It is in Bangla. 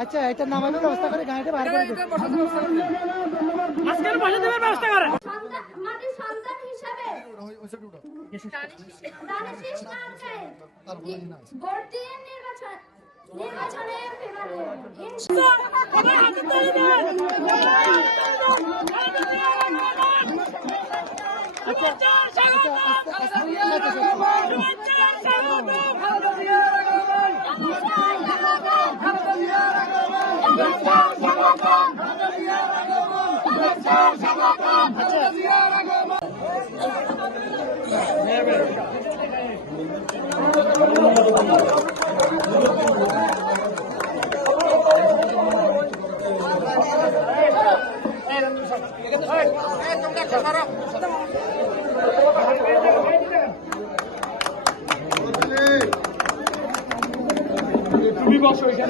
আচ্ছা, এটা নামানোর ব্যবস্থা করে গাড়িটা বাইরে করে দেন। আজকের বসে দেওয়ার ব্যবস্থা করে মাটির সন্তান হিসাবে দানিশ নামকে ভর্তি নির্বাচনে তুমি বসো এখানে।